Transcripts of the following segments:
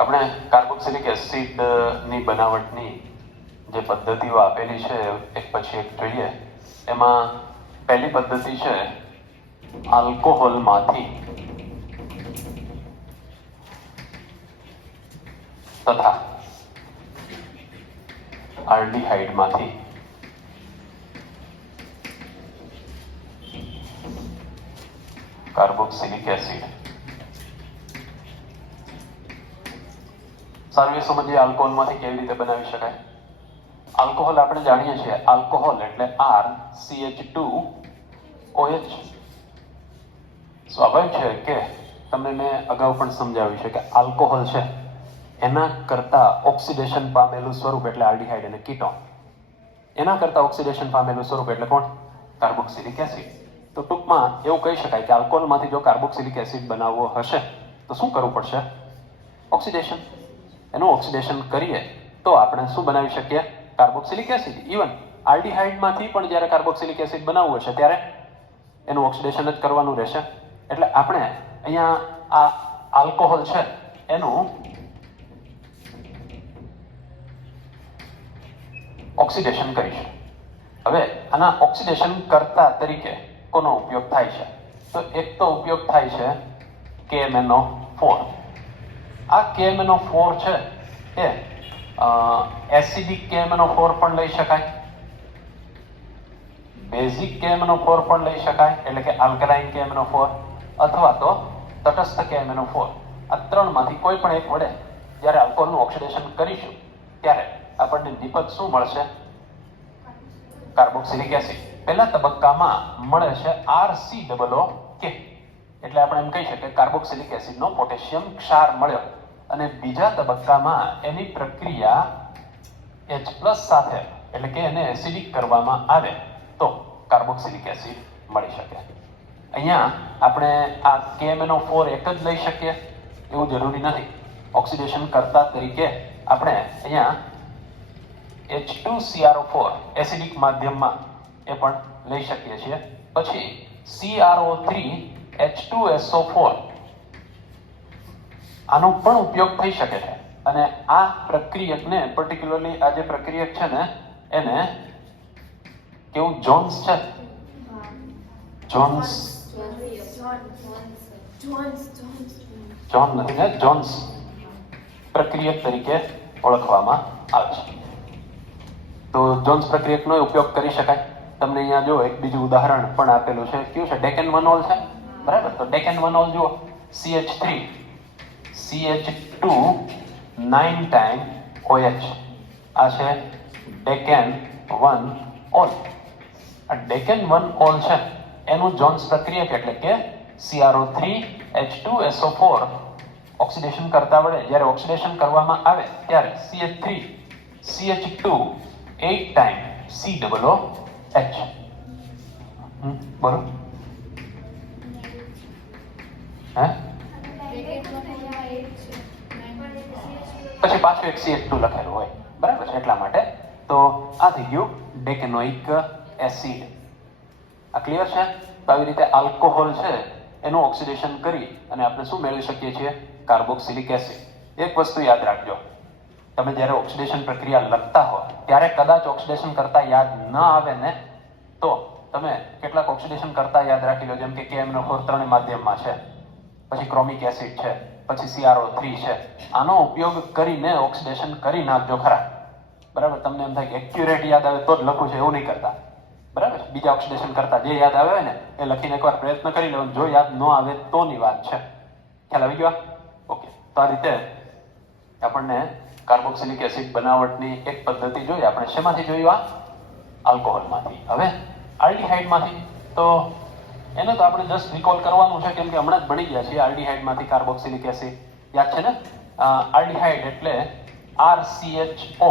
આપણે કાર્બોક્સિલિક એસિડની બનાવટની જે પદ્ધતિઓ આપેલી છે એક પછી એક જોઈએ. એમાં પહેલી પદ્ધતિ છે આલ્કોહોલમાંથી તથા આલ્ડીહાઇડમાંથી કાર્બોક્સિલિક એસિડ. સારું, એ સમજીએ આલ્કોહોલમાંથી કેવી રીતે બનાવી શકાય. આલ્કોહોલ આપણે જાણીએ છીએ, આલ્કોહોલ એટલે RCH2OH. સ્વાભાવિક છે કે તમને મેં અગાઉ પણ સમજાવ્યું છે કે આલ્કોહોલ છે એના કરતા ઓક્સિડેશન પામેલું સ્વરૂપ એટલે આલ્ડીહાઇડ અને કીટોન. એના કરતા ઓક્સિડેશન પામેલું સ્વરૂપ એટલે કોણ? Carboxylic acid. તો ટૂંકમાં એવું કહી શકાય કે આલ્કોહોલમાંથી જો કાર્બોક્સિલિક એસિડ બનાવવો હશે તો શું કરવું પડશે? ઓક્સિડેશન. એનું ઓક્સિડેશન કરીએ તો આપણે શું બનાવી શકીએ? Carboxylic acid. ઇવન આલ્ડીહાઇડમાંથી પણ જ્યારે કાર્બોક્સિલિક એસિડ બનાવવું હશે ત્યારે એનું ઓક્સિડેશન જ કરવાનું રહેશે. એટલે આપણે અહીંયા આ આલ્કોહોલ છે એનું ઓક્સિડેશન કરીશું. હવે આના ઓક્સિડેશન કરતા તરીકે કોનો ઉપયોગ થાય છે? તો એક તો ઉપયોગ થાય છે KMnO4. આ KMnO4 છે એ એસિડિક KMnO4 પણ લઈ શકાય, બેઝિક KMnO4 પણ લઈ શકાય એટલે કે આલ્કલાઇન KMnO4, અથવા તો તટસ્થ KMnO4. આ ત્રણમાંથી કોઈ પણ એક વડે જ્યારે આલ્કોહોલનું ઓક્સિડેશન કરીશું ત્યારે આપણને નિપજ શું મળશે? Carboxylic acid. પહેલા તબક્કામાં મળે છે RCOOK, એટલે આપણે એમ કહી શકીએ કાર્બોક્સિલિક એસિડનો પોટેશિયમ ક્ષાર મળ્યો. અને બીજા તબક્કામાં એની પ્રક્રિયા H+ સાથે એટલે કે એને એસિડિક કરવામાં આવે તો કાર્બોક્સિલિક એસિડ મળી શકે. અહીંયા આપણે આ KMnO4 એક જ લઈ શકીએ એવું જરૂરી નથી. ઓક્સિડેશન કરતા તરીકે આપણે અહીંયા H2CrO4 એસિડિક માધ્યમમાં એ પણ લઈ શકીએ છીએ. પછી CrO3H2SO4 આનો પણ ઉપયોગ થઈ શકે છે. અને આ પ્રક્રિયકને પર્ટિક્યુલરલી આ જે પ્રક્રિયક છે ને એને કેવું જોન્સ છે? જોન્સ નથી ને, જોન્સ પ્રક્રિયક તરીકે ઓળખવામાં આવે છે. તો જોન્સ પ્રક્રિયકનો ઉપયોગ કરી શકાય. તમને અહીંયા જો એક બીજું ઉદાહરણ પણ આપેલું છે. કયું છે? ડેકેનવનોલ છે, બરાબર. તો ડેકેનવનોલ જુઓ, CH3CH2 9 ટાઈમ OH. આ છે ડેકેન-1 ઓલ. આ ડેકેન-1 ઓલ છે એનું જોન્સ પ્રક્રિયક એટલે કે CrO3H2SO4 ઓક્સિડેશન કરતા વડે જ્યારે ઓક્સિડેશન કરવામાં આવે ત્યારે CH3CH2 8 ટાઈમ COOH. બોલો. હે? પછી પાછું એક CH2 લખેલું હોય, બરાબર છે, એટલા માટે. તો આ થઈ ગયું ડેકેનોઇક એસિડ. આ ક્લિયર છે? તો આવી રીતે આલ્કોહોલ છે એનું ઓક્સિડેશન કરી અને આપણે શું મેળવી શકીએ છીએ? Carboxylic acid. એક વસ્તુ યાદ રાખજો, તમે જ્યારે ઓક્સિડેશન પ્રક્રિયા લખતા હો ત્યારે કદાચ ઓક્સિડેશન કરતા યાદ ન આવે ને તો તમે કેટલાક ઓક્સિડેશન કરતા યાદ રાખી લો, જેમ કે KMnO4 ત્રણે માધ્યમમાં છે, પછી ક્રોમિક એસિડ છે, પછી CrO3 છે. આનો ઉપયોગ કરીને ઓક્સિડેશન કરી નાખજો ખરા, બરાબર. તમને એમ થાય કે એક્યુરેટ યાદ આવે તો જ લખું છે એવું નહીં કરતા, બરાબર. બીજા ઓક્સિડેશન કરતા જે યાદ આવે ને એ લખીને એકવાર પ્રયત્ન કરી લેવાનો. જો યાદ ન આવે તોની વાત છે. ખ્યાલ આવી ગયો? ઓકે. તો આ રીતે આપણને કાર્બોક્સિલિક એસિડ બનાવટની એક પદ્ધતિ જોઈ. આપણે શેમાંથી જોયું? આ આલ્કોહોલમાંથી. હવે આલ્ડીહાઇડમાંથી, તો એને તો આપણે જસ્ટ રિકોલ કરવાનું છે કેમ કે હમણાં જ ભણી ગયા છીએ. આલ્ડીહાઇડમાંથી કાર્બોક્સિલિક એસિડ યાદ છે ને? આલ્ડીહાઇડ એટલે RCHO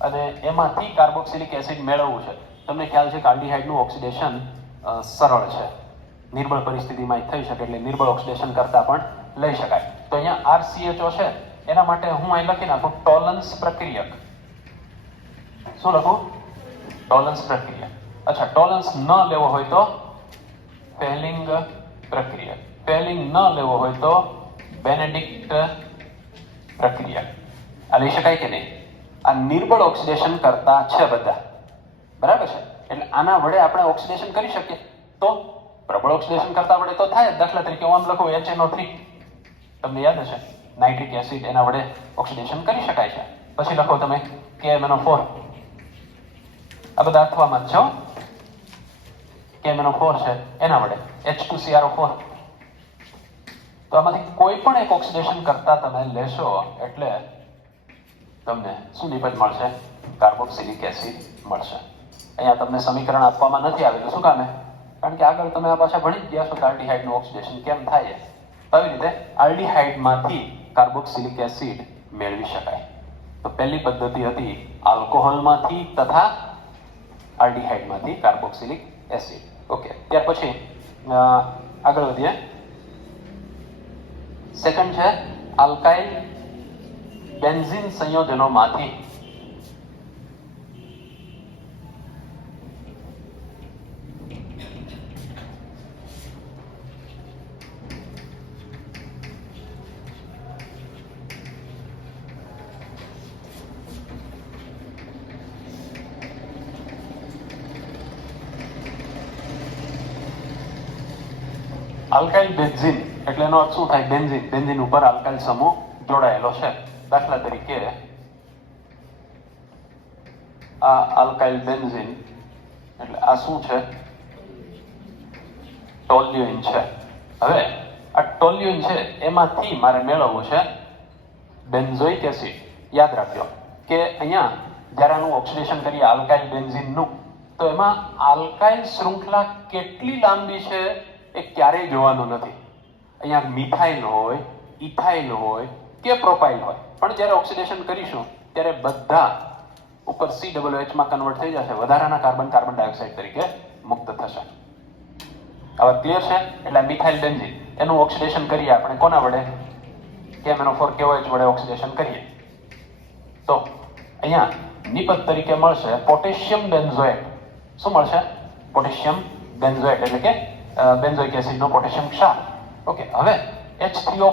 અને એમાંથી કાર્બોક્સિલિક એસિડ મેળવવું છે. તમને ખ્યાલ છે કે આલ્ડીહાઇડનું ઓક્સિડેશન સરળ છે, નિર્બળ પરિસ્થિતિમાં થઈ શકે એટલે નિર્બળ ઓક્સિડેશન કરતા પણ લઈ શકાય. તો અહીંયા RCHO છે એના માટે હું અહીં લખી નાખું ટોલન્સ પ્રક્રિયક. શું લખું? ટોલન્સ પ્રક્રિયક. અચ્છા, ટોલન્સ ન લેવો હોય તો પેલિંગ પ્રક્રિયક. પેલિંગ ન લેવો હોય તો બેનેડિક્ટ પ્રક્રિયા. આ લઈ શકાય કે નહીં? આ નિર્બળ ઓક્સિડેશન કરતા છે બધા, બરાબર છે? એટલે આના વડે આપણે ઓક્સિડેશન કરી શકીએ. તો પ્રબળ ઓક્સિડેશન કરતા વડે તો થાય. દાખલા તરીકે હું આમ લખું HNO3, તમને યાદ હશે નાઇટ્રિક એસિડ, એના વડે ઓક્સિડેશન કરી શકાય છે. પછી લખો તમે KMnO4, આ બધા અથવામાં જ છે. KMnO4 છે એના વડે H2CrO4. તો આમાંથી કોઈ પણ એક ઓક્સિડેશન કરતા તમે લેશો એટલે તમને શું નિપજ મળશે? કાર્બોક્સિલિક એસિડ મળશે. અહીંયા તમને સમીકરણ આપવામાં નથી આવેલું. શું કામે? કારણ કે આગળ તમે આ પાછા ભણી જ ગયા છો કે આલ્ડીહાઇડનું ઓક્સિડેશન કેમ થાય. આવી રીતે આલ્ડીહાઇડમાંથી કાર્બોક્સિલિક એસિડ મેળવી શકાય. તો પહેલી પદ્ધતિ હતી આલ્કોહોલમાંથી તથા આલ્ડીહાઇડમાંથી કાર્બોક્સિલિક એસિડ. ઓકે, ત્યાર પછી આગળ વધીએ. સેકન્ડ છે આલ્કાઇલ બેન્ઝીન સંયોજનોમાંથી આલ્કાઇલ બેન્ઝીન એટલે એનો અર્થ શું થાય? બેન્ઝીન. બેન્ઝીન ઉપર આલ્કાઇલ સમૂહ જોડાયેલો છે. દાખલા તરીકે આ આલ્કાઇલ બેન્ઝીન એટલે આ શું છે? ટોલ્યુઇન છે. હવે આ ટોલ્યુઇન છે એમાંથી મારે મેળવવું છે બેન્ઝોઇક એસિડ. યાદ રાખજો કે અહીંયા જ્યારે આનું ઓક્સિડેશન કરીએ આલ્કાઇલ બેન્ઝીનનું, તો એમાં આલ્કાઇલ શૃંખલા કેટલી લાંબી છે એ ક્યારેય જોવાનું નથી. અહીંયા મિથાઇલ હોય, ઇથાઇલ હોય કે પ્રોપાઇલ હોય, પણ જ્યારે ઓક્સિડેશન કરીશું ત્યારે બધા ઉપર COOH માં કન્વર્ટ થઈ જશે. વધારાના કાર્બન કાર્બન ડાયોક્સાઇડ તરીકે મુક્ત થશે. હવે ક્લિયર છે? એટલે મિથાઇલ બેન્ઝીન એનું ઓક્સિડેશન કરીએ આપણે કોના વડે? KMnO4 KOH વડે ઓક્સિડેશન કરીએ તો અહીંયા નિપજ તરીકે મળશે પોટેશિયમ બેન્ઝોએટ. શું મળશે? પોટેશિયમ બેન્ઝોએટ એટલે કે બેન્ઝોઇક એસિડનો પોટેશિયમ ક્ષાર. ઓકે, હવે H3O+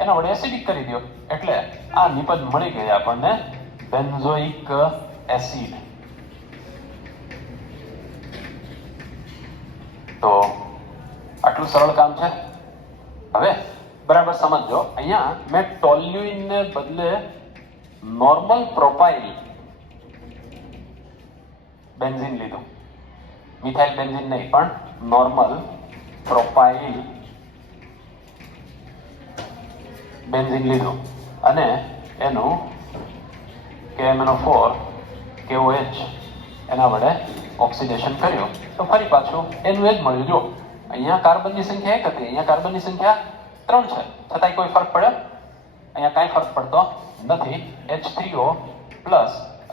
એના વડે એસિડિક કરી દો એટલે આ નિપજ મળી ગઈ આપણને બેન્ઝોઇક એસિડ. તો આટલું સરળ કામ છે. હવે બરાબર સમજો, અહીંયા મેં ટોલ્યુઇનને બદલે નોર્મલ પ્રોપાઇલ બેન્ઝીન લીધું. મિથાઇલ બેન્ઝીન નહીં, પણ નોર્મલ પ્રોપાઇલ બેન્ઝીન લીધું અને એનું KMnO4 KOH એના વડે ઓક્સિડેશન કર્યું તો ફરી પાછું એનું એ જ મળ્યું. જો અહીંયા કાર્બનની સંખ્યા 1 હતી, અહીંયા કાર્બનની સંખ્યા 3 છે, છતાંય કોઈ ફરક પડ્યો? અહીંયા કાંઈ ફરક પડતો નથી. H3O+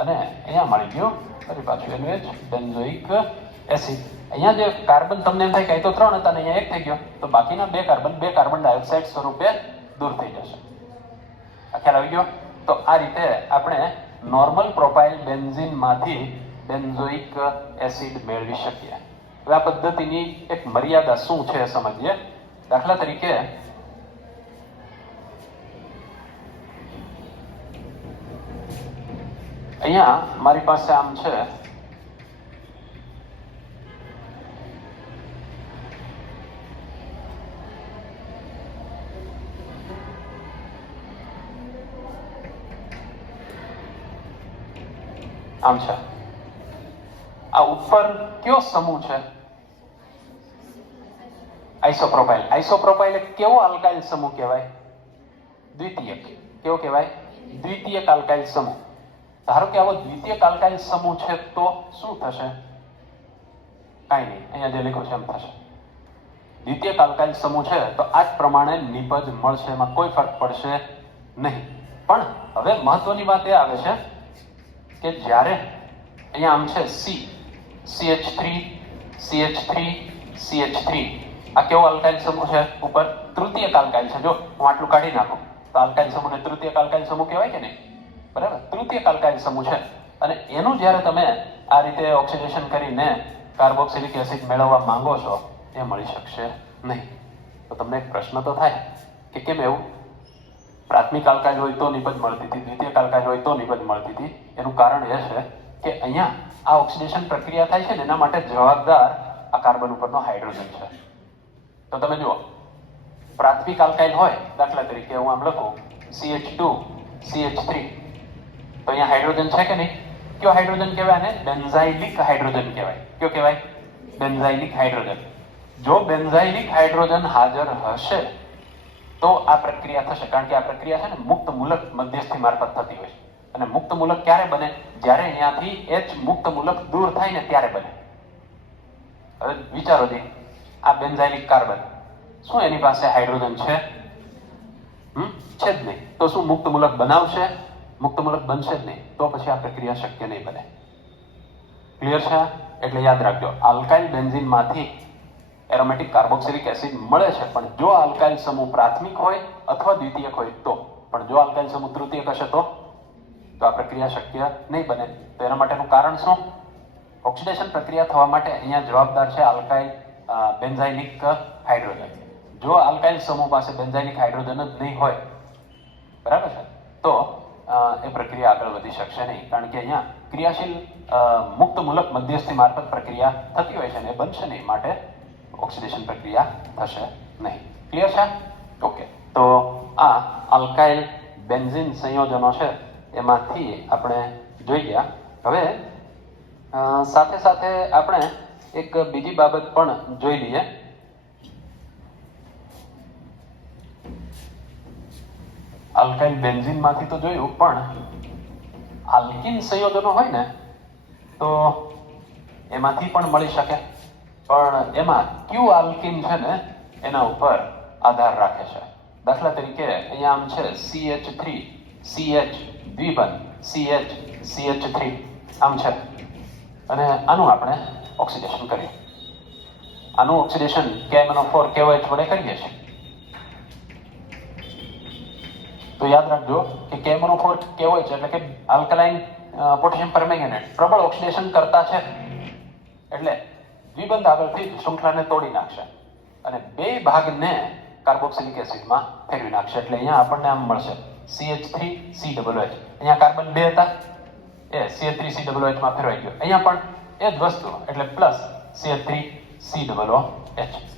અને અહીંયા મળી ગયું ફરી પાછું એનું એ જ બેન્ઝોઇક એસિડ. અહીંયા જે કાર્બન તમને એમ થાય કે અહીં તો 3 હતા ને અહીંયા 1 થઈ ગયો, તો બાકીના 2 કાર્બન ડાયોક્સાઇડ સ્વરૂપે દૂર થઈ જશે. આ ખ્યાલ આવી ગયો? તો આ રીતે આપણે નોર્મલ પ્રોપાઇલ બેન્ઝીનમાંથી બેન્ઝોઇક એસિડ મેળવી શકીએ. હવે આ પદ્ધતિની એક મર્યાદા શું છે સમજીએ. દાખલા તરીકે અહીંયા મારી પાસે આમ છે આમ છે. આ ઉપર કયો સમૂહ છે? આઇસોપ્રોપાઇલ. આઇસોપ્રોપાઇલ એક કેવો આલ્કાઇલ સમૂહ કહેવાય? દ્વિતીયક. કેવો કહેવાય? દ્વિતીયક આલ્કાઇલ સમૂહ. ધારો કે આવો દ્વિતીયક આલ્કાઇલ સમૂહ છે તો શું થશે? કાંઈ નહીં, અહીંયા જે લખ્યું છે એમ થશે. દ્વિતીયક આલ્કાઇલ સમૂહ છે તો આ જ પ્રમાણે નિપજ મળશે, એમાં કોઈ ફરક પડશે નહીં. પણ હવે મહત્વની વાત એ આવે છે કે જ્યારે અહીંયા આમ છે CH3 CH3 CH3, આ કેવો આલ્કાઇલ સમૂહ છે? ઉપર તૃતીયક આલ્કાઇલ છે. જો હું આટલું કાઢી નાખું તો આલ્કાઇલ સમૂહને તૃતીયક આલ્કાઇલ સમૂહ કહેવાય કે નહીં? બરાબર, તૃતીયક આલ્કાઇલ સમૂહ છે. અને એનું જ્યારે તમે આ રીતે ઓક્સિડેશન કરીને કાર્બોક્સિલિક એસિડ મેળવવા માંગો છો એ મળી શકશે નહીં. તો તમને એક પ્રશ્ન તો થાય કે કેમ એવું? પ્રાથમિક આલ્કાઇલ હોય તો નિપજ મળતી હતી, દ્વિતીયક આલ્કાઇલ હોય તો નિપજ મળતી હતી. એનું કારણ એ છે કે અહીંયા આ ઓક્સિડેશન પ્રક્રિયા થાય છે ને એના માટે જવાબદાર આ કાર્બન ઉપરનો હાઇડ્રોજન છે. તો તમે જુઓ, પ્રાથમિક આલ્કાઇલ હોય, દાખલા તરીકે હું આમ લખું CH2 CH3, તો અહીંયા હાઇડ્રોજન છે કે નહીં? કયો હાઇડ્રોજન કહેવાય? ને બેન્ઝાઇલિક હાઇડ્રોજન કહેવાય. કયો કહેવાય? Benzylic hydrogen. જો બેન્ઝાઇલિક હાઇડ્રોજન હાજર હશે તો આ પ્રક્રિયા થશે, કારણ કે આ પ્રક્રિયા છે ને મુક્ત મૂલક મધ્યસ્થી મારફત થતી હોય છે. અને મુક્ત મૂલક ક્યારે બને? જ્યારે અહીંયાથી H મુક્ત મૂલક દૂર થાય ને ત્યારે બને. હવે વિચારો જી, આ બેન્ઝાઇલિક કાર્બન, શું એની પાસે હાઇડ્રોજન છે? છે જ નહીં. તો શું મુક્ત મૂલક બનાવશે? મુક્ત મૂલક બનશે જ નહીં. તો પછી આ પ્રક્રિયા શક્ય નહીં બને. ક્લિયર છે? એટલે યાદ રાખજો, આલ્કાઇલ બેન્ઝીનમાંથી એરોમેટિક કાર્બોક્સિલિક એસિડ મળે છે, પણ જો આલ્કાઇલ સમૂહ પ્રાથમિક હોય અથવા દ્વિતીયક હોય તો. પણ જો આલ્કાઇલ સમૂહ તૃતીયક હશે તો આ પ્રક્રિયા શક્ય નહીં બને. તો એના માટેનું કારણ શું? ઓક્સિડેશન પ્રક્રિયા થવા માટે અહીંયા જવાબદાર છે આલ્કાઇલ બેન્ઝાઇલિક હાઇડ્રોજન. જો આલ્કાઇલ સમૂહ પાસે બેન્ઝાઇલિક હાઇડ્રોજન જ નહીં હોય, બરાબર છે, તો એ પ્રક્રિયા આગળ વધી શકશે નહીં, કારણ કે અહીંયા ક્રિયાશીલ મુક્ત મૂલક મધ્યસ્થી મારફત પ્રક્રિયા થતી હોય છે અને એ બનશે નહીં, માટે ઓક્સિડેશન પ્રક્રિયા થશે નહીં. ક્લિયર છે? ઓકે. તો આ આલ્કાઇલ બેન્ઝીન સંયોજનો છે એમાંથી આપણે જોઈ ગયા. હવે સાથે સાથે આપણે એક બીજી બાબત પણ જોઈ લઈએ. આલ્કાઇલ બેન્ઝીનમાંથી તો જોયું, પણ આલ્કીન સંયોજનો હોય ને તો એમાંથી પણ મળી શકે, પણ એમાં કયું આલ્કીન છે ને એના ઉપર આધાર રાખે છે. દાખલા તરીકે અહીંયા આમ છે CH3 CH દ્વિબંધ CH CH3 આમ છે, અને આનું આપણે ઓક્સિડેશન કર્યું. આનું ઓક્સિડેશન KMnO4 KOH વડે કરીએ છીએ. તો યાદ રાખજો કે KMnO4 KOH એટલે કે આલ્કલાઇન પોટેશિયમ પરમેંગેનેટ પ્રબળ ઓક્સિડેશન કરતા છે, એટલે દ્વિબંધ આગળથી શૃંખલાને તોડી નાખશે અને બે ભાગને કાર્બોક્સિલિક એસિડમાં ફેરવી નાખશે. એટલે અહીંયા આપણને આમ મળશે CH3COH. અહીંયા કાર્બન 2 હતા, એ CH3COH માં ફેરવાઈ ગયો. અહીંયા પણ એ જ વસ્તુ, એટલે પ્લસ CH3COOH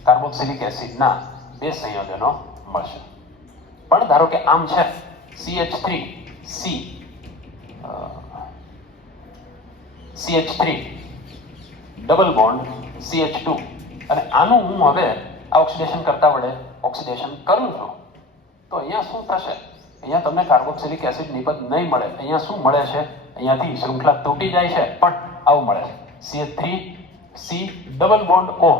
કાર્બોક્સિલિક એસિડના બે સંયોજનો મળશે. પણ ધારો કે આમ છે CH3 ડબલ બોન્ડ CH2, અને આનું હું હવે આ ઓક્સિડેશન કરતા વડે ઓક્સિડેશન કરું છું, તો અહીંયા શું થશે? અહીંયા તમને કાર્બોક્સિલિક એસિડ નિપજ નહીં મળે. અહીંયા શું મળે છે? અહીંયાથી શૃંખલા તૂટી જાય છે, પણ આવું મળે છે CH3C double bond O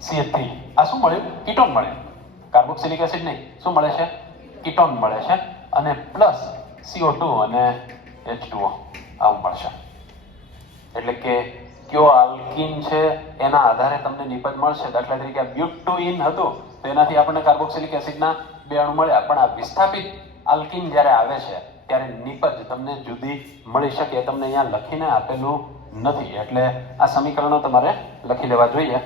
CH3. આ શું મળ્યું? કીટોન મળે. કાર્બોક્સિલિક એસિડ નહીં, શું મળે છે? કીટોન મળે છે, અને પ્લસ CO2 અને H2O આવું મળશે. એટલે કે કયો આલ્કીન છે એના આધારે તમને નિપજ મળશે. દાખલા તરીકે બ્યુટોઇન હતું તો એનાથી આપણને કાર્બોક્સિલિક એસિડના 2 અણુ મળ્યા, પણ આ વિસ્થાપિત આલ્કીન જ્યારે આવે છે ત્યારે નિપજ તમને જુદી મળી શકે. એ તમને અહીંયા લખીને આપેલું નથી, એટલે આ સમીકરણો તમારે લખી લેવા જોઈએ.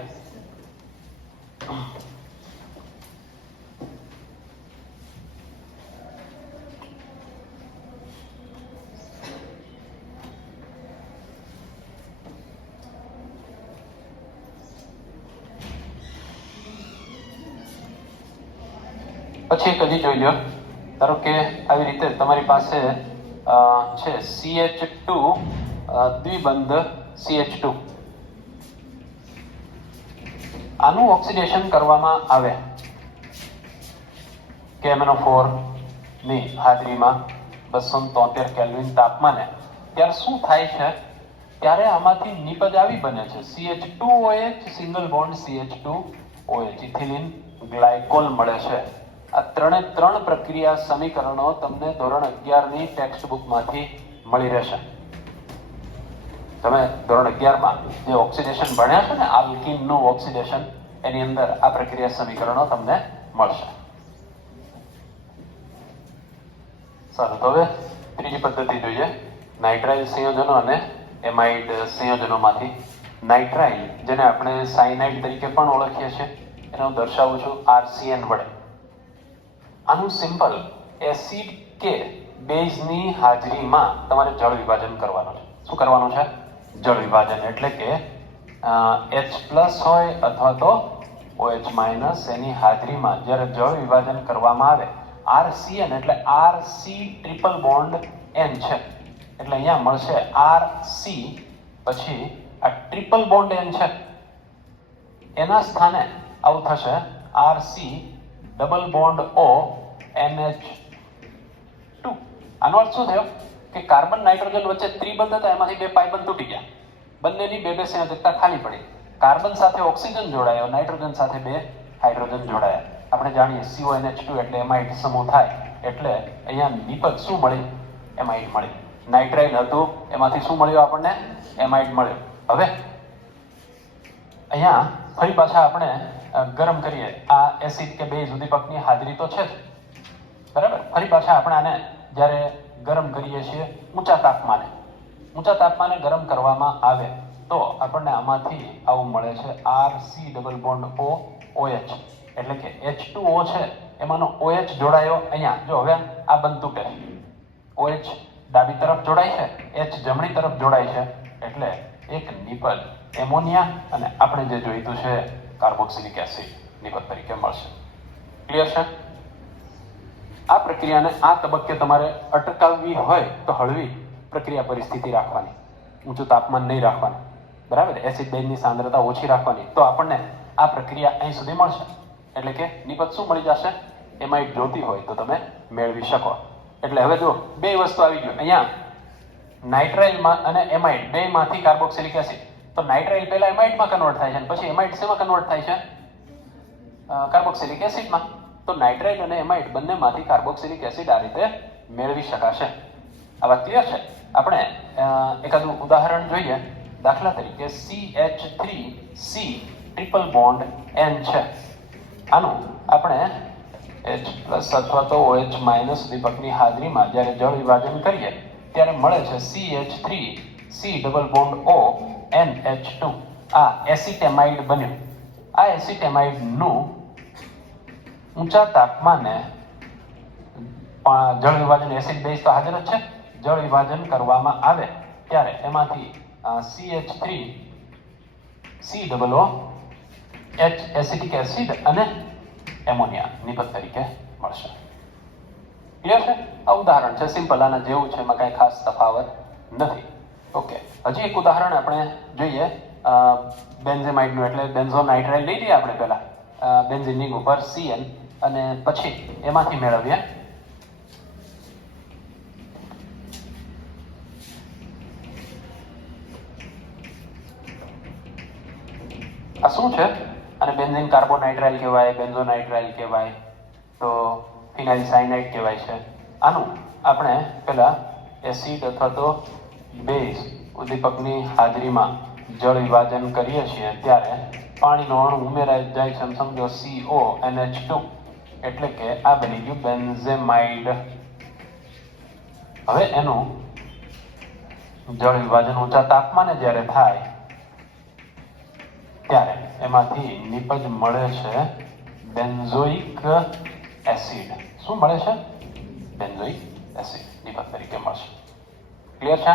પછી એક હજી જોઈ લો. ધારો કે આવી રીતે તમારી પાસે છે CH2 દ્વિબંધ CH2. આનું ઓક્સિડેશન કરવામાં આવે KMnO4 ની હાજરીમાં 273 કેલ્વિન તાપમાને, ત્યારે શું થાય છે? ત્યારે આમાંથી નિપજ આવી બને છે CH2OH single bond CH2OH ethylene glycol મળે છે. આ ત્રણ પ્રક્રિયા સમીકરણો તમને ધોરણ 11 ની ટેક્સ્ટ બુકમાંથી મળી રહેશે. તમે ધોરણ 11 માં જે ઓક્સિડેશન ભણ્યા છે ને, આલ્કીનનું ઓક્સિડેશન, એની અંદર આ પ્રક્રિયા સમીકરણો તમને મળશે. સારું, તો હવે ત્રીજી પદ્ધતિ જોઈએ, નાઇટ્રાઇલ સંયોજનો અને એમાઇડ સંયોજનોમાંથી. નાઇટ્રાઇલ, જેને આપણે સાયનાઇડ તરીકે પણ ઓળખીએ છીએ, એને હું દર્શાવું છું RCN વડે. આનું સિમ્પલ એસિડ કે બેઝની હાજરીમાં તમારે જળ વિભાજન કરવાનું છે. શું કરવાનું છે? જળ વિભાજન. એટલે કે H+ હોય અથવા તો OH- એની હાજરીમાં જ્યારે જળ વિભાજન કરવામાં આવે, RCN એટલે RC ટ્રિપલ બોન્ડ N છે, એટલે અહીંયા મળશે RC, પછી આ ટ્રિપલ બોન્ડ N છે એના સ્થાને આવું થશે RC double bond O NH2. આનો અર્થ શું થયો કે કાર્બન નાઇટ્રોજન વચ્ચે ત્રિબંધ હતા, એમાંથી 2 પાઇ બંધ તૂટી ગયા, બંનેની 2 સંયોજકતા ખાલી પડી. કાર્બન સાથે ઓક્સિજન જોડાયો, નાઇટ્રોજન સાથે 2 હાઇડ્રોજન જોડાયા. આપણે જાણીએ CONH2 એટલે એમાઇડ સમૂહ થાય, એટલે અહીંયા નિપજ શું મળી? એમાઇડ મળી. નાઇટ્રાઇલ હતું એમાંથી શું મળ્યું આપણને? એમાઇડ મળ્યું. હવે અહીંયા ફરી પાછા આપણે ગરમ કરીએ. આ એસિડ કે બેઝ ઉદ્દીપકની હાજરી તો છે જ, બરાબર. ફરી પાછા આપણે આને જ્યારે ગરમ કરીએ છીએ ઊંચા તાપમાને ગરમ કરવામાં આવે તો આપણને આમાંથી આવું મળે છે RC ડબલ બોન્ડ OH, એટલે કે H2O છે એમાંનો OH જોડાયો અહીંયા. જો હવે આ બંધ તૂટે, OH ડાબી તરફ જોડાય છે, H જમણી તરફ જોડાય છે, એટલે એક નિપજ એમોનિયા અને આપણે જે જોઈતું છે કાર્બોક્સિલિક એસિડ નિપજ તરીકે મળશે. ક્લિયર છે? આ પ્રક્રિયાને આ તબક્કે તમારે અટકાવવી હોય તો હળવી પ્રક્રિયા પરિસ્થિતિ રાખવાની, ઊંચું તાપમાન નહીં રાખવાનું, બરાબર. એસિડ બેઝની સાંદ્રતા ઓછી રાખવાની, તો આપણને આ પ્રક્રિયા અહીં સુધી મળશે. એટલે કે નિપજ શું મળી જશે? એમાઇડ જોતી હોય તો તમે મેળવી શકો. એટલે હવે જો 2 વસ્તુ આવી ગયું અહીંયા, નાઇટ્રાઇલમાં અને એમાઇડ બેમાંથી કાર્બોક્સિલિક એસિડ. તો નાઇટ્રાઇલ પહેલા એમાઇડમાં કન્વર્ટ થાય છે અને પછી એમાઇડ શેમાં કન્વર્ટ થાય છે? કાર્બોક્સિલિક એસિડમાં. તો નાઇટ્રાઇલ અને એમાઇડ બંનેમાંથી કાર્બોક્સિલિક એસિડ આ રીતે મેળવી શકાશે. આ વાત ક્લિયર છે? આપણે એકાદું ઉદાહરણ જોઈએ. દાખલા તરીકે CH3C ટ્રિપલ બોન્ડ N છે. આનું આપણે H+ અથવા તો OH- ઉદ્દીપકની હાજરીમાં જ્યારે જળ વિભાજન કરીએ ત્યારે મળે છે CH3C double bond O NH2. આ એસિટેમાઇડ બન્યું. આ એસિટેમાઇડનું ઊંચા તાપમાને જળ વિભાજન, એસિડ બેઝ તો હાજર જ છે, જળ વિભાજન કરવામાં આવે ત્યારે એમાંથી CH3C double O H acetic acid અને એમોનિયા નિપજ તરીકે મળશે. ક્લિયર છે? આ ઉદાહરણ છે, સિમ્પલ, આના જેવું છે, એમાં કાંઈ ખાસ તફાવત નથી. ઓકે, હજી એક ઉદાહરણ આપણે જોઈએ બેન્ઝેમાઇડનું. એટલે બેન્ઝોનાઇટ્રાઇલ લઈ લઈએ આપણે પહેલા, બેન્ઝિનની ઉપર CN, અને પછી એમાંથી મેળવીએ આ શું છે? અને બેન્ઝીન કાર્બોનાઇટ્રાઇલ કહેવાય, બેન્ઝોનાઇટ્રાઇલ કહેવાય, તો ફિનાઇલ સાયનાઇડ કહેવાય છે. આનું આપણે પહેલા એસિડ અથવા તો બેઝ ઉદ્દીપકની હાજરીમાં જળ વિભાજન કરીએ છીએ ત્યારે પાણીનો અણુ ઉમેરાઈ જાય છે. સમજો CONH2, એટલે કે આ બની ગયું બેન્ઝેમાઇડ. હવે એનું જળ વિભાજન ઊંચા તાપમાને જ્યારે થાય ત્યારે એમાંથી નિપજ મળે છે બેન્ઝોઇક એસિડ. શું મળે છે? બેન્ઝોઇક એસિડ નિપજ તરીકે મળશે. ક્લિયર છે?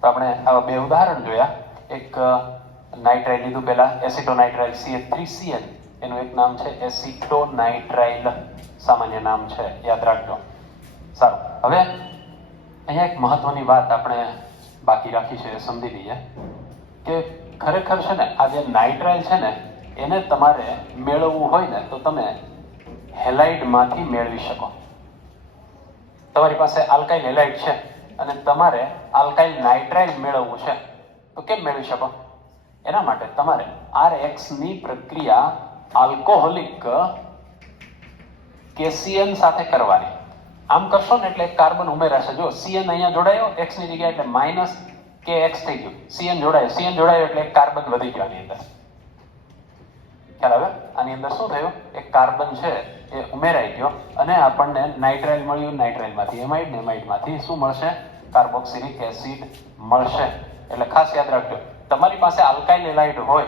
તો આપણે આવા 2 ઉદાહરણ જોયા. એક નાઇટ્રાઇલ લીધું પહેલા, એસિટોનાઇટ્રાઇલ CH3CN, એનું એક નામ છે એસિટોનાઇટ્રાઇલ, સામાન્ય નામ છે, યાદ રાખજો. સારું, હવે અહીંયા એક મહત્વની વાત આપણે બાકી રાખી છે, એ સમજી લઈએ કે ખરેખર છે ને આ જે નાઇટ્રાઇલ છે ને એને તમારે મેળવવું હોય ને તો તમે હેલાઇડમાંથી મેળવી શકો. તમારી પાસે આલ્કાઇલ હેલાઇડ છે અને તમારે આલ્કાઇલ નાઇટ્રાઇલ મેળવવું છે તો કેમ મેળવી શકો? એના માટે તમારે RX ની પ્રક્રિયા આલ્કોહોલિક KCN સાથે કરવાની. આમ કરશો ને એટલે કાર્બન ઉમેરાશે. જો CN અહીંયા જોડાયો X ની જગ્યાએ, એટલે -KX થઈ ગયું. CN જોડાયો એટલે એક કાર્બન વધી ગયો આની અંદર. ખ્યાલ આવે? આની અંદર શું થયું? એક કાર્બન છે એ ઉમેરાઈ ગયો અને આપણને નાઇટ્રાઇલ મળ્યું. નાઇટ્રાઇલમાંથી એમાઇડ, એમાઇડમાંથી શું મળશે? કાર્બોક્સિલિક એસિડ મળશે. એટલે ખાસ યાદ રાખજો, તમારી પાસે આલ્કાઇલ હેલાઇડ હોય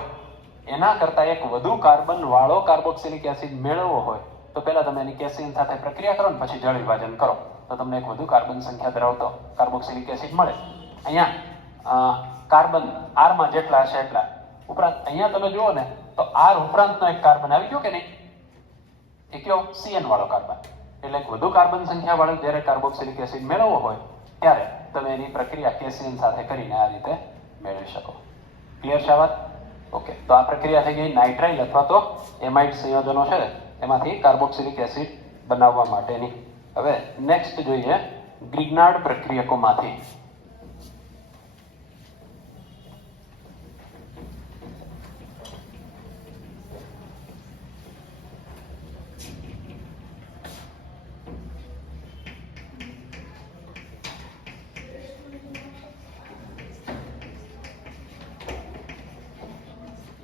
એના કરતાં એક વધુ કાર્બન વાળો કાર્બોક્સિલિક એસિડ મેળવવો હોય તો પહેલા તમે એની કેસીન સાથે પ્રક્રિયા કરો ને પછી જળ વિભાજન કરો તો તમને એક વધુ કાર્બન સંખ્યા ધરાવતો કાર્બોક્સિલિક એસિડ મળે. અહીંયા કાર્બન આરમાં જેટલા હશે એટલા ઉપરાંત અહીંયા તમે જુઓ ને તો આર ઉપરાંતનો એક કાર્બન આવી ગયો કે નહીં, એ કયો CN વાળો કાર્બન. એટલે એક વધુ કાર્બન સંખ્યા વાળો જ્યારે કાર્બોક્સિલિક એસિડ મેળવવો હોય ત્યારે તમે એની પ્રક્રિયા કેસીન સાથે કરીને આ રીતે મેળવી શકો. ક્લિયર છે આ વાત? ઓકે, તો આ પ્રક્રિયા થઈ ગઈ નાઇટ્રાઇલ અથવા તો એમાઇડ સંયોજનો છે એમાંથી કાર્બોક્સિલિક એસિડ બનાવવા માટેની. હવે નેક્સ્ટ જોઈએ ગ્રિગ્નાર્ડ પ્રક્રિયકોમાંથી.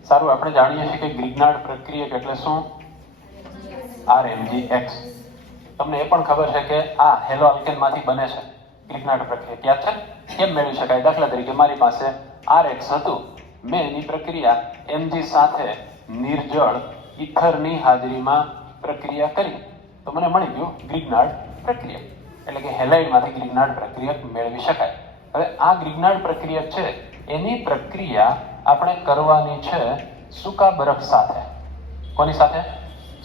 સારું, આપણે જાણીએ છીએ કે ગ્રિગ્નાર્ડ પ્રક્રિયક એટલે શું? RMgX. તમને એ પણ ખબર છે કે આ હેલો આલ્કેનમાંથી બને છે ગ્રિગ્નાર્ડ પ્રક્રિયક. યાદ છે? કેમ મેળવી શકાય? દાખલા તરીકે મારી પાસે RH હતું, મેં એની પ્રક્રિયા Mg સાથે નિર્જળ ઇથરની હાજરીમાં પ્રક્રિયા કરી તો મને મળી ગયું ગ્રિગ્નાર્ડ પ્રક્રિયક. એટલે કે હેલાઇડમાંથી ગ્રિગ્નાર્ડ પ્રક્રિયક મેળવી શકાય. હવે આ ગ્રિગ્નાર્ડ પ્રક્રિયક છે એની પ્રક્રિયા આપણે કરવાની છે સૂકા બરફ સાથે. કોની સાથે?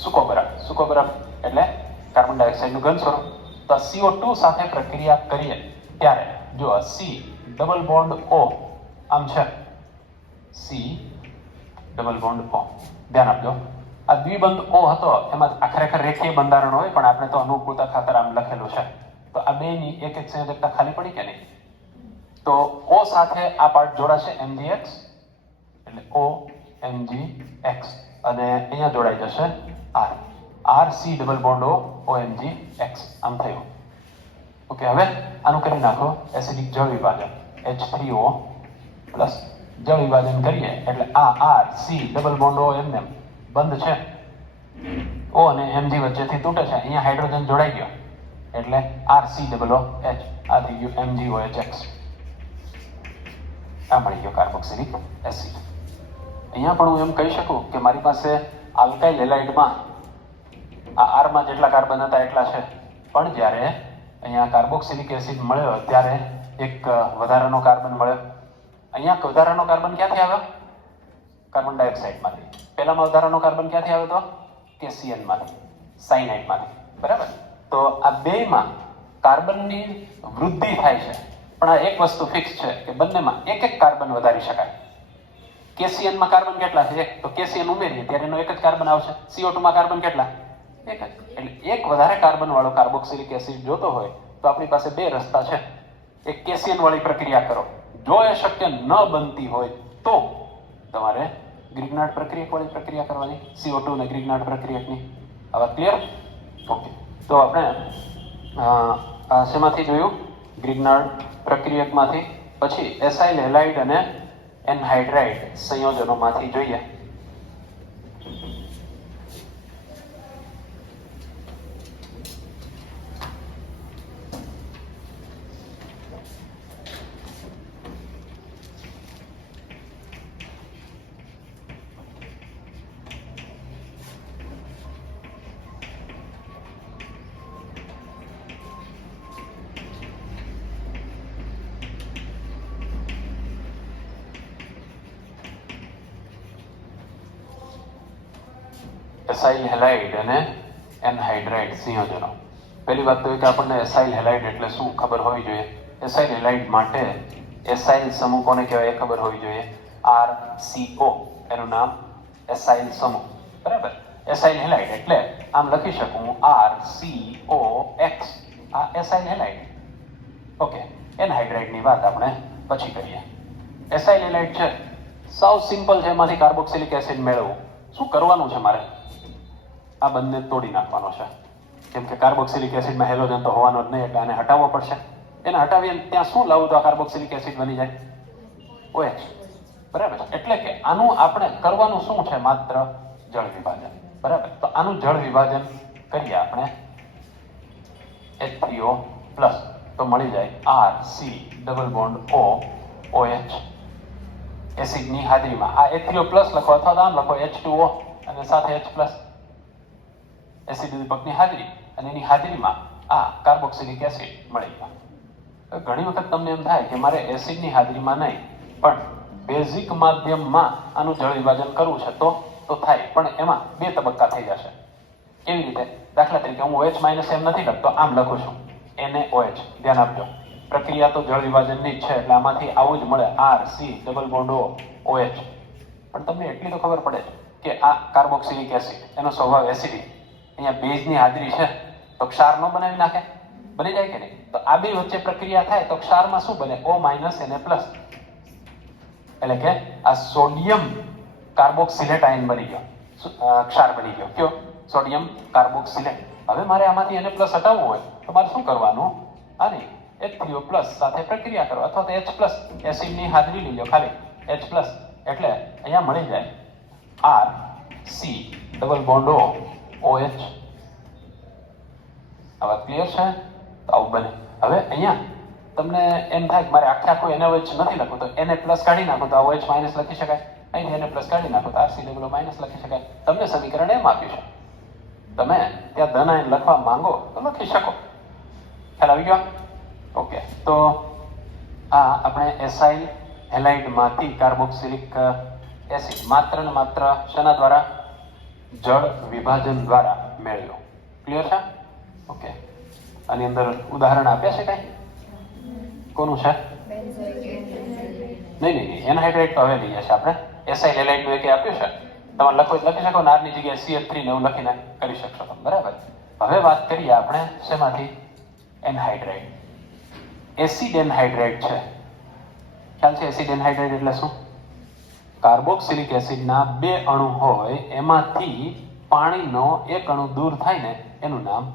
સૂકો બરફ. સૂકો બરફ એટલે કાર્બન ડાયોક્સાઇડનું ઘન સ્વરૂપ. તો CO2 સાથે પ્રક્રિયા કરીએ ત્યારે જો C ડબલ બોન્ડ O આમ છે, C ડબલ બોન્ડ O. ધ્યાન આપજો, આ દ્વિબંધ O હતો એમાં આ ખરેખર રેખીય બંધારણ હોય પણ આપણે તો અનુકૂળતા ખાતર આમ લખેલું છે. તો આ બેની એક એક સંયોજકતા ખાલી પડી કે નહીં? તો O સાથે આ પાર્ટ જોડાશે MgX એટલે OMgX અને અહીંયા જોડાઈ જશે RC ડબલ બોન્ડ OMgX. આમ થયું. ઓકે, હવે આનું કરી નાખો એસિડિક જળ વિભાજન H3O પ્લસ. જળ વિભાજન કરીએ એટલે આ RC ડબલ બોન્ડ O એમને બંધ છે, O અને Mg વચ્ચેથી તૂટે છે, અહીંયા હાઇડ્રોજન જોડાઈ ગયો એટલે RC ડબલ OH. આ થઈ ગયું MgOHX. આ મળી ગયો કાર્બોક્સિલિક એસિડ. અહીંયા પણ હું એમ કહી શકું કે મારી પાસે આલ્કાઇલ હેલાઇડમાં આ આરમાં જેટલા કાર્બન હતા એટલા છે, પણ જ્યારે અહીંયા કાર્બોક્સિલિક એસિડ મળ્યો ત્યારે એક વધારાનો કાર્બન મળ્યો. અહીંયા વધારાનો કાર્બન ક્યાંથી આવ્યો? કાર્બન ડાયોક્સાઇડમાંથી. પહેલામાં વધારાનો કાર્બન ક્યાંથી આવ્યો હતો? KCN સાયનાઇડમાંથી. બરાબર? તો આ બેમાં કાર્બનની વૃદ્ધિ થાય છે પણ આ એક વસ્તુ ફિક્સ છે કે બંનેમાં એક એક કાર્બન વધારી શકાય. KCN માં કાર્બન કેટલા છે? એક. તો KCN ઉમેરીએ ત્યારે એનો એક જ કાર્બન આવશે. CO2 માં કાર્બન કેટલા? એક જ. એટલે એક વધારે કાર્બન વાળો કાર્બોક્સિલિક એસિડ જોતો હોય તો આપણી પાસે બે રસ્તા છે. એક KCN વાળી પ્રક્રિયા કરો, જો એ શક્ય ન બનતી હોય તો તમારે ગ્રિગ્નાર્ડ પ્રક્રિયક વાળી પ્રક્રિયા કરવાની, CO2 અને ગ્રિગ્નાર્ડ પ્રક્રિયકની. હવે ક્લિયર? ઓકે, તો આપણે શેમાંથી જોયું? ગ્રિગ્નાર્ડ પ્રક્રિયકમાંથી. પછી એસાઇલ હેલાઇડ અને એનહાઇડ્રાઇડ સંયોજનોમાંથી જોઈએ. એસાઇલ હેલાઇડ અને એનહાઇડ્રાઇડ સંયોજનો. પહેલી વાત તો એ કે આપણને એસાઇલ હેલાઇડ એટલે શું ખબર હોવી જોઈએ. એસાઇલ હેલાઇડ માટે એસાઇલ સમૂહ કોને કહેવાય એ ખબર હોવી જોઈએ. RCO એનું નામ એસાઇલ સમૂહ. બરાબર? એસાઇલ હેલાઇડ એટલે આમ લખી શકું RCOX. આ એસાઇલ હેલાઇડ. ઓકે, એનહાઇડ્રાઇડની વાત આપણે પછી કરીએ. એસાઇલ હેલાઇડ છે સાવ સિમ્પલ છે, એમાંથી કાર્બોક્સિલિક એસિડ મેળવવું. શું કરવાનું છે મારે? આ બંને તોડી નાખવાનો છે. કેમ કે કાર્બોક્સિલિક એસિડમાં હેલોજન તો હોવાનો જ નહીં એટલે આને હટાવવો પડશે. એને હટાવીએ ત્યાં શું લાવવું તો આ કાર્બોક્સિલિક એસિડ બની જાય? OH. બરાબર? એટલે કે આનું આપણે કરવાનું શું છે? માત્ર જળ વિભાજન. બરાબર? તો આનું જળ વિભાજન કરીએ આપણે H3O પ્લસ તો મળી જાય RC ડબલ બોન્ડ OH. એસિડની હાજરીમાં આ H3O પ્લસ લખો અથવા તો આમ લખો H2O અને સાથે H પ્લસ. એસિડ ઉદ્દીપકની હાજરી અને એની હાજરીમાં આ કાર્બોક્સિલિક એસિડ મળી ગયો. ઘણી વખત તમને એમ થાય કે મારે એસિડની હાજરીમાં નહીં પણ બેઝિક માધ્યમમાં આનું જળ વિભાજન કરવું છે તો થાય, પણ એમાં બે તબક્કા થઈ જશે. કેવી રીતે? દાખલા તરીકે હું OH- એમ નથી લખતો, આમ લખું છું NaOH. ધ્યાન આપજો, પ્રક્રિયા તો જળ વિભાજનની જ છે એટલે આમાંથી આવું જ મળે, RC ડબલ બોન્ડ OH. પણ તમને એટલી તો ખબર પડે કે આ કાર્બોક્સિલિક એસિડ એનો સ્વભાવ એસિડિક, અહીંયા બેઝની હાજરી છે તો ક્ષાર ન બનાવી નાખે? બની જાય કે નહીં? તો આ બે વચ્ચે પ્રક્રિયા થાય તો ક્ષારમાં શું બને? O- Na+, એટલે કે આ સોડિયમ કાર્બોક્સિલેટ આયન બની ગયો, ક્ષાર બની ગયો. કયો? Sodium carboxylate. હવે મારે આમાંથી Na+ હટાવવું હોય તો મારે શું કરવાનું? આની H3O+ સાથે પ્રક્રિયા કરો, અથવા તો H+, એસિડની હાજરી લઈ લો ખાલી H+, એટલે અહીંયા મળી જાય RC ડબલ બોન્ડ OH. આ વાત ક્લિયર છે? તો આવું બને. હવે અહીંયા તમને એમ થાય કે મારે આખું NaOH નથી લખવું તો Na+ કાઢી નાખો તો આ OH- લખી શકાય, અહીંથી Na+ કાઢી નાખો તો RC ડબલ - લખી શકાય. તમને સમીકરણ એમ આપ્યું છે, તમે ત્યાં ધન આયન લખવા માંગો તો લખી શકો. ખ્યાલ આવી ગયો? ઓકે, તો આ આપણે એસાઇલ હેલાઇડમાંથી કાર્બોક્સિલિક એસિડ માત્ર ને માત્ર શેના દ્વારા? જળ વિભાજન દ્વારા મેળવ્યો. ક્લિયર છે? ઓકે, આની અંદર ઉદાહરણ આપ્યા છે કઈ? કોનું છે? નહીં, એનહાઇડ્રેટ તો હવે લઈએ છે આપણે. એસાઇલ હેલાઇડનું એક આપ્યું છે, તમારે લખી શકો, નારની જગ્યાએ CH3 ને એવું લખીને કરી શકશો તમે, બરાબર? હવે વાત કરીએ આપણે શેમાંથી? એનહાઇડ્રેટ. એસિડ એનહાઇડ્રેટ છે. ખ્યાલ છે એસિડ એનહાઇડ્રેટ એટલે શું? કાર્બોક્સિલિક એસિડના બે અણુ હોય એમાંથી પાણીનો એક અણુ દૂર થાય ને એનું નામ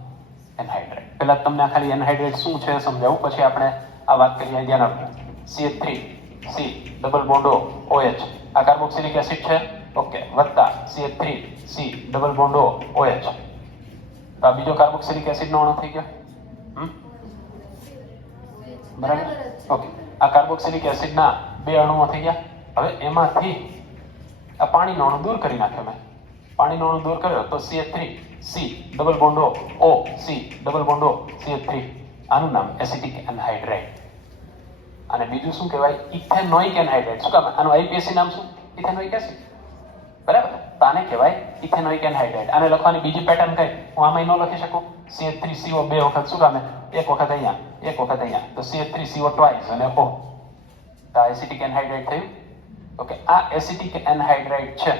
એનહાઇડ્રેટ. પહેલા તમને આ ખાલી એનહાઇડ્રેટ શું છે સમજાવું, પછી આપણે આ વાત કરીએ. ધ્યાન આપજો, CH3C ડબલ બોન્ડ OH આ કાર્બોક્સિલિક એસિડ છે, ઓકે, વત્તા CH3C ડબલ બોન્ડ OH તો આ બીજો કાર્બોક્સિલિક એસિડનો અણુ થઈ ગયો. બરાબર? ઓકે, આ કાર્બોક્સિલિક એસિડના બે અણુઓ થઈ ગયા. હવે એમાંથી આ પાણીનો અણુ દૂર કરી નાખ્યો મેં. પાણીનો અણુ દૂર કર્યો તો CH3C double bond OC double bond CH3, આનું નામ એસિટિક એનહાઇડ્રેટ. અને બીજું શું કહેવાય? Ethanoic anhydrate. શું કામ? આનું IPAC નામ શું? Ethanoic acid. બરાબર? તો આને કહેવાય ઇથેનોઇક એનહાઇડ્રેટ. આને લખવાની બીજી પેટર્ન કઈ? હું આમાં ન લખી શકું. CH3CO બે વખત, શું કામે? એક વખત અહીંયા, એક વખત અહીંયા, તો CH3CO ટ્વાઇસ અને O. તો આ એસિટિક એનહાઇડ્રેટ થયું. ઓકે, આ એસિટિક એનહાઇડ્રેટ છે,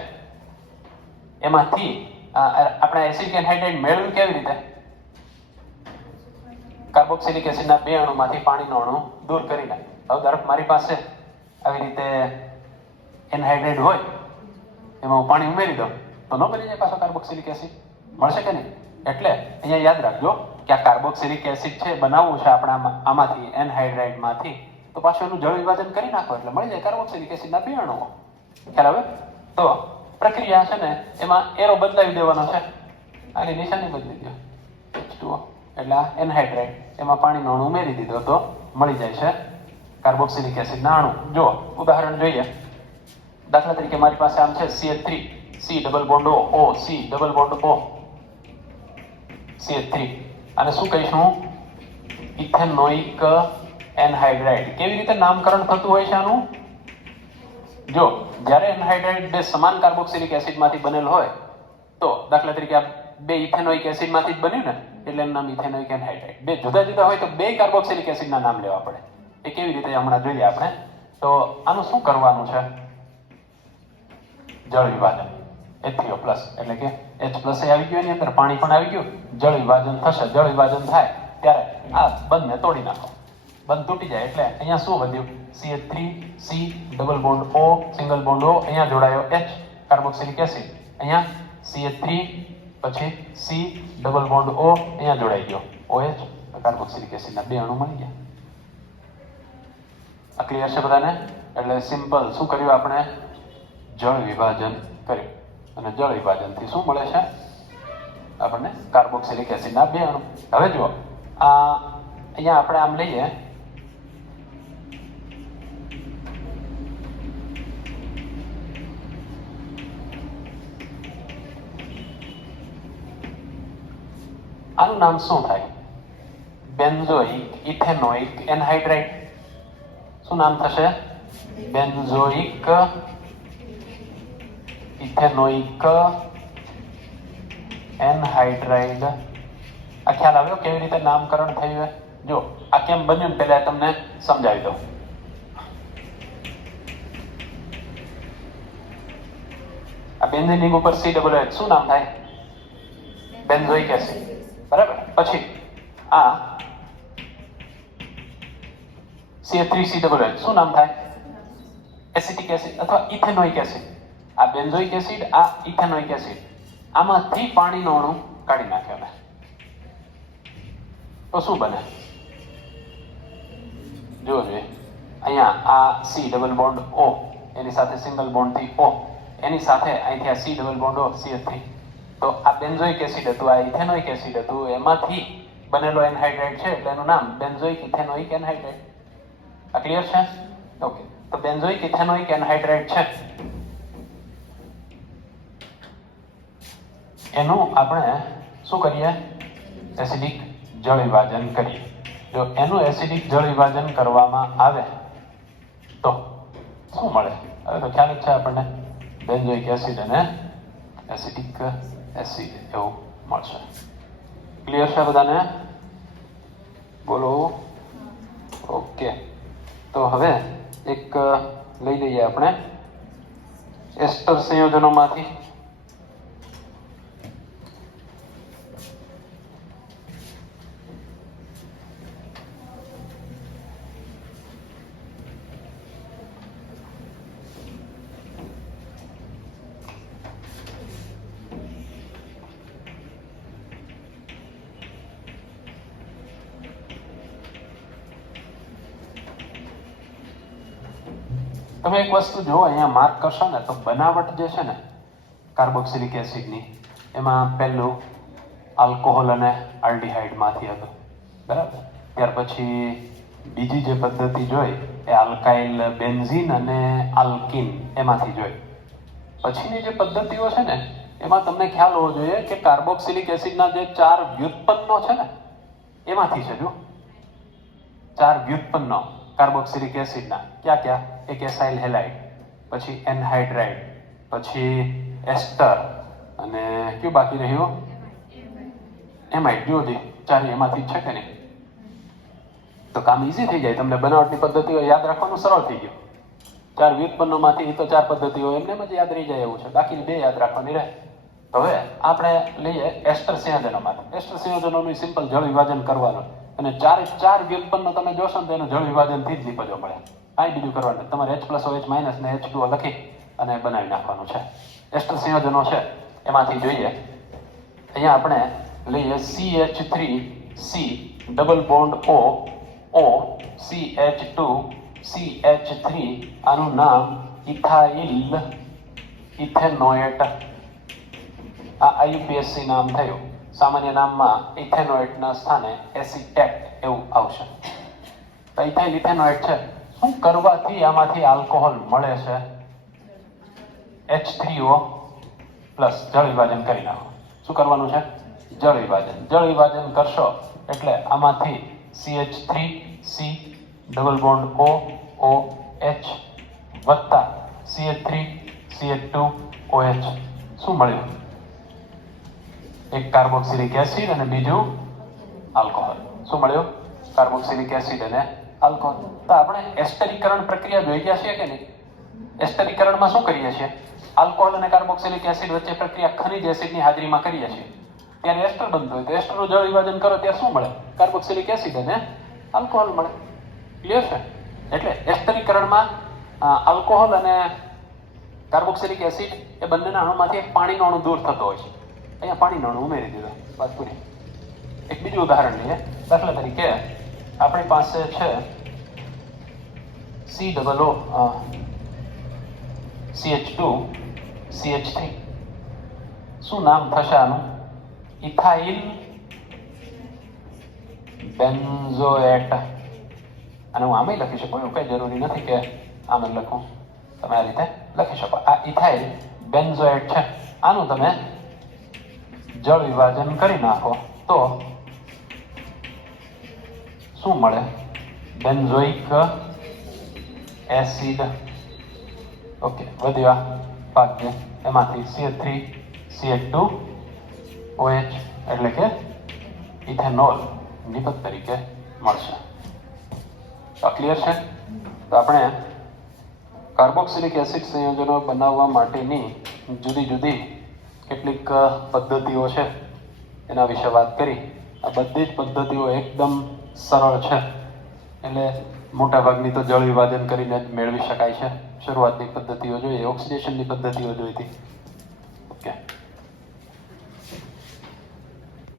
એમાંથી આપણે એસિડિક એનહાઇડ્રેટ મેળવ્યું કેવી રીતે? કાર્બોક્સિલિક એસિડના બે અણુમાંથી પાણીનો અણુ દૂર કરીને. હવે ધારો કે મારી પાસે આવી રીતે એનહાઇડ્રેટ હોય, એમાં હું પાણી ઉમેરી દઉં તો ન બની જાય પાછો કાર્બોક્સિલિક એસિડ? મળશે કે નહીં? એટલે અહીંયા યાદ રાખજો કે આ કાર્બોક્સિલિક એસિડ છે, બનાવવું છે આપણે આમાંથી, એનહાઇડ્રેટમાંથી, તો પાછું એનું જળ વિભાજન કરી નાખો એટલે મળી જાય કાર્બોક્સિલિક એસિડના બે અણુઓ. ખ્યાલ આવે? તો પ્રક્રિયા છે ને એમાં એરો બદલાવી દેવાનો છે, આની નિશાની બદલી દો H2O, એટલે આ એનહાઇડ્રેટ, એમાં પાણીનો અણુ ઉમેરી દીધો તો મળી જાય છે કાર્બોક્સિલિક એસિડના અણુ. જો ઉદાહરણ જોઈએ, દાખલા તરીકે મારી પાસે આમ છે CH3C double bond OC double bond O CH3, આને શું કહીશું? Ethanoic anhydrate. કેવી રીતે નામકરણ થતું હોય છે આનું? જો જ્યારે એનહાઇડ્રેટ બે સમાન કાર્બોક્સિલિક એસિડમાંથી બનેલ હોય તો દાખલા તરીકે આ બે ઇથેનોઇક એસિડમાંથી જ બન્યું ને એટલે એનું નામ ઇથેનોઇક એનહાઇડ્રેટ. બે જુદા જુદા હોય તો બે કાર્બોક્સિલિક એસિડના નામ લેવા પડે. એ કેવી રીતે હમણાં જોઈએ આપણે. તો આનું શું કરવાનું છે? જળ વિભાજન. H3O+, એટલે કે H+ એ આવી ગયું, એની અંદર પાણી પણ આવી ગયું, જળ વિભાજન થશે. જળ વિભાજન થાય ત્યારે આ બંધને તોડી નાખો, બંધ તૂટી જાય એટલે અહીંયા શું વધ્યું? CH3C double bond O single bond O, અહીંયા જોડાયો H કાર્બોક્સિલિક એસિડ, અહીંયા CH3 પછી C ડબલ બોન્ડ O, અહીંયા જોડાઈ ગયો OH કાર્બોક્સિલિક એસિડના બે અણુ મળી ગયા. આ ક્લિયર છે બધાને? એટલે સિમ્પલ શું કર્યું આપણે? જળ વિભાજન કર્યું, અને જળ વિભાજનથી શું મળે છે આપણને? કાર્બોક્સિલિક એસિડના બે અણુ. હવે જુઓ, આ અહીંયા આપણે આમ લઈએ, આનું નામ શું થાય? Benzoic ethanoic anhydride. શું નામ થશે? Benzoic ethanoic anhydride. આ ખ્યાલ આવ્યો કેવી રીતે નામકરણ થયું? જો આ કેમ બન્યું ને પહેલા તમને સમજાવી દઉં. આ બેન્ઝીન રિંગ ઉપર COOH શું નામ થાય? Benzoic acid. બરાબર. પછી આ CH3COOH શું નામ થાય? એસિટિક એસિડ અથવા ઇથેનોઇક એસિડ. આ બેન્ઝોઇક એસિડ, આ ઇથેનોઇક એસિડ. આમાંથી પાણીનો અણુ કાઢી નાખ્યો ને તો શું બને? જો જોઈએ અહીંયા આ C ડબલ બોન્ડ O એની સાથે સિંગલ બોન્ડ થી O એની સાથે અહીંથી આ C double bond O CH3. તો આ બેન્ઝોઇક એસિડ હતું, આ ઇથેનોઇક એસિડ હતું, એમાંથી બનેલો એનહાઇડ્રાઇડ છે એટલે એનું નામ બેન્ઝોઇક ઇથેનોઇક એનહાઇડ્રાઇડ. આ ક્લિયર છે? ઓકે. તો બેન્ઝોઇક ઇથેનોઇક એનહાઇડ્રાઇડ છે એનું આપણે શું કરીએ? એસિડિક જળ વિભાજન કરીએ. જો એનું એસિડિક જળ વિભાજન કરવામાં આવે તો શું મળે? હવે તો ખ્યાલ જ છે આપણને, બેન્ઝોઇક એસિડ અને એસિડિક એસિડ એવું મળશે. ક્લિયર છે બધાને? બોલો. ઓકે. તો હવે એક લઈ લઈએ આપણે એસ્ટર સંયોજનોમાંથી. તમે એક વસ્તુ જો અહીંયા માર્ક કરશો ને તો બનાવટ જે છે ને કાર્બોક્સિલિક એસિડની, એમાં પહેલું આલ્કોહોલ અને આલ્ડીહાઇડમાંથી હતું. બરાબર. ત્યાર પછી બીજી જે પદ્ધતિ જોઈ એ આલ્કાઇલ બેન્ઝીન અને આલ્કીન એમાંથી જોઈ. પછીની જે પદ્ધતિઓ છે ને એમાં તમને ખ્યાલ હોવો જોઈએ કે કાર્બોક્સિલિક એસિડના જે 4 વ્યુત્પન્નો છે ને એમાંથી છે. જો 4 વ્યુત્પન્નો કાર્બોક્સિલિક એસિડના ક્યાં ક્યાં? એક એસાઇલ હેલાઇડ, પછી એનહાઇડ્રાઇડ, પછી એસ્ટર અને કયું બાકી રહ્યું? એમાઇડ. જો જે 4 એમાંથી છે કે નહીં? તો કામ ઈઝી થઈ જાય. તમને બનાવટની પદ્ધતિઓ યાદ રાખવાનું સરળ થઈ ગયું. 4 વ્યુત્પન્નોમાંથી તો 4 પદ્ધતિઓ એમને જ યાદ રહી જાય એવું છે, બાકી 2 યાદ રાખવાની રહે. તો હવે આપણે લઈએ એસ્ટર સંયોજનોમાંથી. એસ્ટર સંયોજનોનું સિમ્પલ જળ વિભાજન કરવાનું અને 4 વ્યુત્પન્નો તમે જોશો ને તો એનું જળ વિભાજનથી જ નિપજો મળે. કાંઈ બીજું કરવાનું. તમારે H+OH- ને H2O લખી અને બનાવી નાખવાનું છે. એસ્ટર સંયોજનો છે એમાંથી જોઈએ. અહીંયા આપણે લઈએ CH3C double bond O CH2 CH3. આનું નામ ઇથાઇલ ઇથેનોએટ. આ IUPAC નામ થયું. સામાન્ય નામમાં ઇથેનોએટના સ્થાને એસિટેટ એવું આવશે. તો ઇથાઇલ ઇથેનોએટ છે. શું કરવાથી આમાંથી આલ્કોહોલ મળે છે? H3O પ્લસ જળ વિભાજન કરી નાખો. શું કરવાનું છે? જળ વિભાજન. જળ વિભાજન કરશો એટલે આમાંથી CH3C ડબલ બોન્ડ OH વત્તા CH3 CH2OH શું મળ્યું? એક કાર્બોક્સિલિક એસિડ અને બીજું આલ્કોહોલ. શું મળ્યું? કાર્બોક્સિલિક એસિડ અને આલ્કોહોલ. તો આપણે એસ્ટરીકરણ પ્રક્રિયા જોઈ ગયા છીએ કે નહીં? એસ્ટરીકરણમાં શું કરીએ છીએ? આલ્કોહોલ અને કાર્બોક્સિલિક એસિડ વચ્ચે પ્રક્રિયા ખનિજ એસિડની હાજરીમાં કરીએ છીએ. ત્યારે એસ્ટર બનતું હોય તો એસ્ટરનું જળ વિભાજન કરો ત્યારે શું મળે? કાર્બોક્સિલિક એસિડ અને આલ્કોહોલ મળે. ક્લિયર છે? એટલે એસ્ટરીકરણમાં આલ્કોહોલ અને કાર્બોક્સિલિક એસિડ એ બંનેના અણુમાંથી એક પાણીનો અણુ દૂર થતો હોય છે. અહીંયા પાણીનો અણુ ઉમેરી દીધો. વાત પૂરી. એક બીજું ઉદાહરણ લઈએ. દાખલા તરીકે આપણી પાસે છે CH2 CH3. શું નામ થશે આનું? Ethyl benzoate. અને હું આમે લખી શકું, એવું કઈ જરૂરી નથી કે આમે લખું. તમે આ રીતે લખી શકો. આ ઇથાઇલ બેન્ઝોએટ છે. આનું તમે જળ વિભાજન કરી નાખો તો શું મળે? Benzoic acid. ઓકે, વધ્યા ભાગ્ય એમાંથી CH3CH2OH એટલે કે ઇથેનોલ નિપજ તરીકે મળશે. તો ક્લિયર છે? તો આપણે કાર્બોક્સિલિક એસિડ સંયોજનો બનાવવા માટેની જુદી જુદી કેટલીક પદ્ધતિઓ છે એના વિશે વાત કરી. આ બધી જ પદ્ધતિઓ એકદમ સરળ છે, એટલે મોટાભાગની તો જળ વિભાજન કરીને જ મેળવી શકાય છે. શરૂઆતની પદ્ધતિઓ જોઈએ, ઓક્સિડેશનની પદ્ધતિઓ જોઈ હતી,